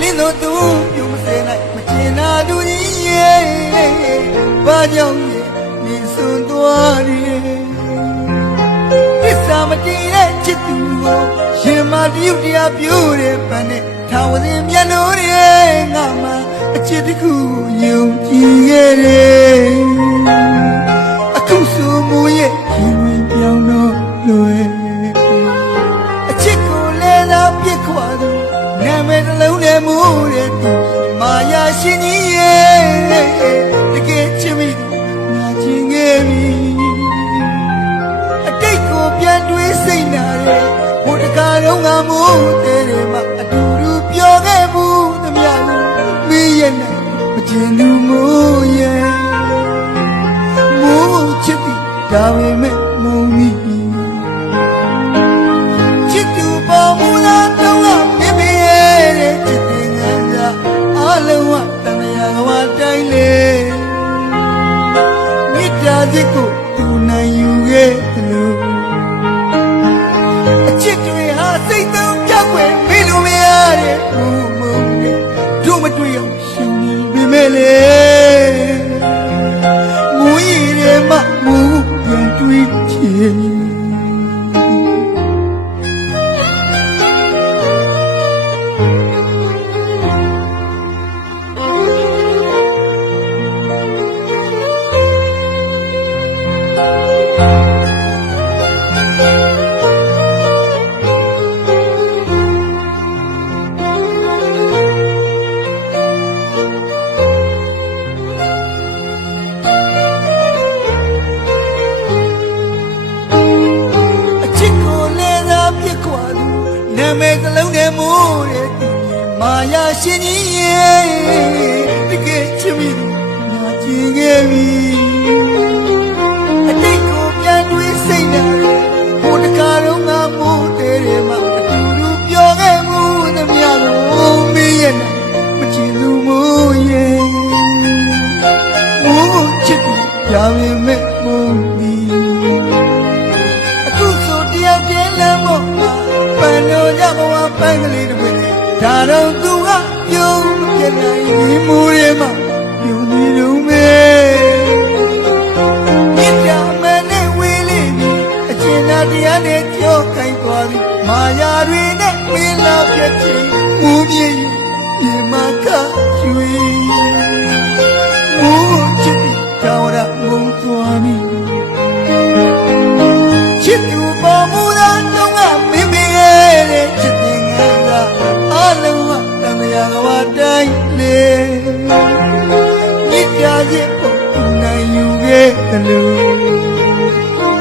လင်းတို့သူပြုမစေနိုင်မချင်နာသူကြီးရဲ့ဘာကြောင့်မင်းစွန်သွားရည်သစ္စာမတည်တဲ့ချစ်သူကိုရှင်မတရုတ်တရားပြိုးတဲ့ပန်းနဲ့ထာဝစဉ်မျက်နှာတွေငါမှာအချစ်တစ်ခုယုံကြည်ခဲ့တယ် တကားတော့ငါမို့တဲ့တယ်မှာအတူတူပြောခဲ့ဘူးသမျှလို့မင်းရဲ့နဲ့မကျင်သူမို့ရဲ့မို့ချစ်သည်ဒါပေမဲ့မုံမီချစ်သူပေါ်မူလာတော့ကမင်းမရဲ့တဲ့ချစ်တဲ့ငါကအလုံးဝတမယာကဝတိုင်းလေမြစ်တာစစ်ကို နာမည်တစ်လုံးနဲ့မို့တဲ့သူမာယာရှင်ကြီးရဲ့တကယ်ချစ်မိသူညာကျင်ခဲ့ပြီ မပြတ်နိုင်ဒီမူရဲမှာပြုံးနေတော့မယ်မြစ်တာမနဲ့ဝေးလေးပြီးအကျဉ်းသားတရားနဲ့ကြောကိုင်းသွားသည်မာယာတွေနဲ့မင်းလာပြည့်ချင်းမူမြေဒီမှာကရွှေ ခဲ့တယ်လို့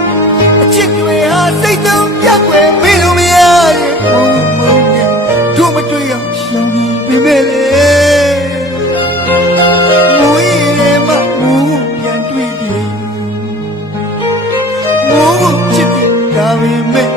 အချစ်တွေဟာစိတ်သုံးပြတ်ွယ်မေးလို့မရတဲ့ဘုံဘုံနဲ့တို့မတွေ့အောင်ရှောင်ပြီးပြမဲ့လေမူရဲ့မမူပြန်တွေ့ပြီမိုးချစ်တယ်ဒါပေမဲ့